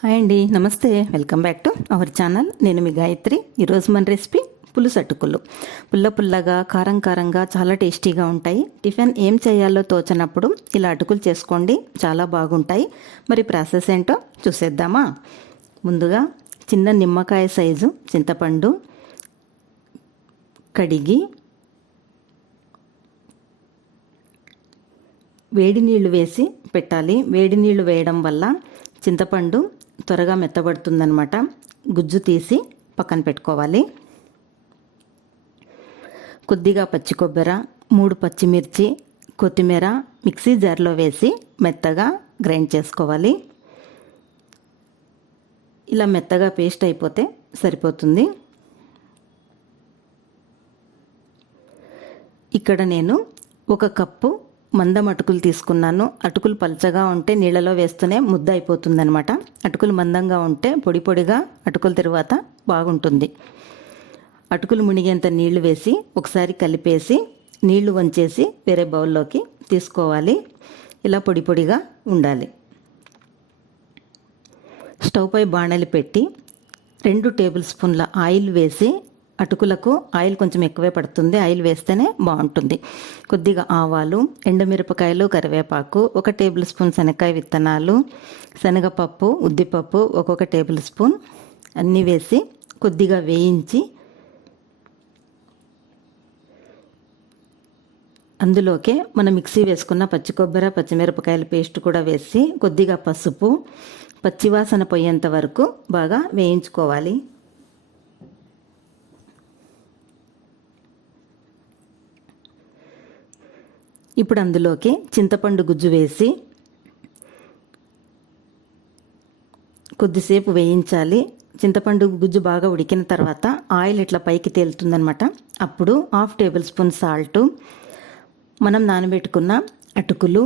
Hi అండి నమస్తే. Welcome back to our channel నేను మీ గాయత్రి. ఈరోజు మన రెసిపీ పులుసు అటుకులు. పుల్ల పుల్లగా కారం కారంగా చాలా టేస్టీగా ఉంటాయి. టిఫిన్ ఏం చేయాలో తోచనప్పుడు ఇలా అటుకులు చేసుకోండి. చాలా బాగుంటాయి. మరి ప్రాసెస్ ఏంటో చూసేద్దామా? ముందుగా చిన్న నిమ్మకాయ సైజు చింతపండు కడిగి వేడి నీళ్ళు వేసి పెట్టాలి. వేడి నీళ్ళు వేయడం వల్ల చింతపండు త్వరగా మెత్తబడుతుందనమాట గుజ్జు తీసి పక్కన పెట్టుకోవాలి. కొద్దిగా పచ్చి కొబ్బరి మూడు పచ్చిమిర్చి కొత్తిమీర మిక్సీ జార్లో వేసి మెత్తగా గ్రైండ్ చేసుకోవాలి. ఇలా మెత్తగా పేస్ట్ అయిపోతే సరిపోతుంది. ఇక్కడ నేను ఒక కప్పు మందం అటుకులు తీసుకున్నాను. అటుకులు పలచగా ఉంటే నీళ్ళలో వేస్తూనే ముద్ద అయిపోతుందనమాట అటుకులు మందంగా ఉంటే పొడి పొడిగా అటుకుల తర్వాత బాగుంటుంది. అటుకులు మునిగేంత నీళ్ళు వేసి ఒకసారి కలిపేసి నీళ్ళు వంచేసి వేరే బౌల్లోకి తీసుకోవాలి. ఇలా పొడి పొడిగా ఉండాలి. స్టవ్పై బాణలి పెట్టి రెండు టేబుల్ స్పూన్ల ఆయిల్ వేసి అటుకులకు ఆయిల్ కొంచెం ఎక్కువే పడుతుంది. ఆయిల్ వేస్తేనే బాగుంటుంది. కొద్దిగా ఆవాలు ఎండుమిరపకాయలు కరివేపాకు ఒక టేబుల్ స్పూన్ శనగకాయ విత్తనాలు శనగపప్పు ఉద్దిపప్పు ఒక్కొక్క టేబుల్ స్పూన్ అన్నీ వేసి కొద్దిగా వేయించి అందులోకే మనం మిక్సీ వేసుకున్న పచ్చి కొబ్బరి పచ్చిమిరపకాయల పేస్ట్ కూడా వేసి కొద్దిగా పసుపు పచ్చివాసన పోయేంత వరకు బాగా వేయించుకోవాలి. ఇప్పుడు అందులోకి చింతపండు గుజ్జు వేసి కొద్దిసేపు వేయించాలి. చింతపండు గుజ్జు బాగా ఉడికిన తర్వాత ఆయిల్ ఇట్లా పైకి తేలుతుందనమాట అప్పుడు హాఫ్ టేబుల్ స్పూన్ సాల్టు మనం నానబెట్టుకున్న అటుకులు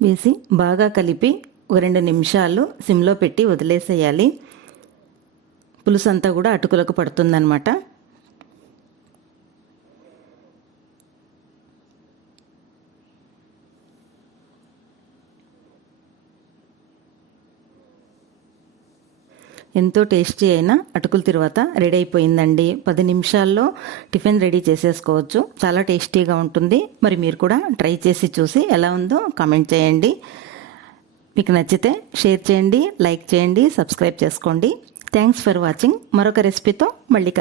వేసి బాగా కలిపి ఒక రెండు నిమిషాలు సిమ్లో పెట్టి వదిలేసేయాలి. పులుసు అంతా కూడా అటుకులకు పడుతుందన్నమాట. ఎంతో టేస్టీ అయిన అటుకుల తర్వాత రెడీ అయిపోయిందండి. పది నిమిషాల్లో టిఫిన్ రెడీ చేసేసుకోవచ్చు. చాలా టేస్టీగా ఉంటుంది. మరి మీరు కూడా ట్రై చేసి చూసి ఎలా ఉందో కామెంట్ చేయండి. మీకు నచ్చితే షేర్ చేయండి లైక్ చేయండి సబ్స్క్రైబ్ చేసుకోండి. థ్యాంక్స్ ఫర్ వాచింగ్ మరొక రెసిపీతో మళ్ళీ కలు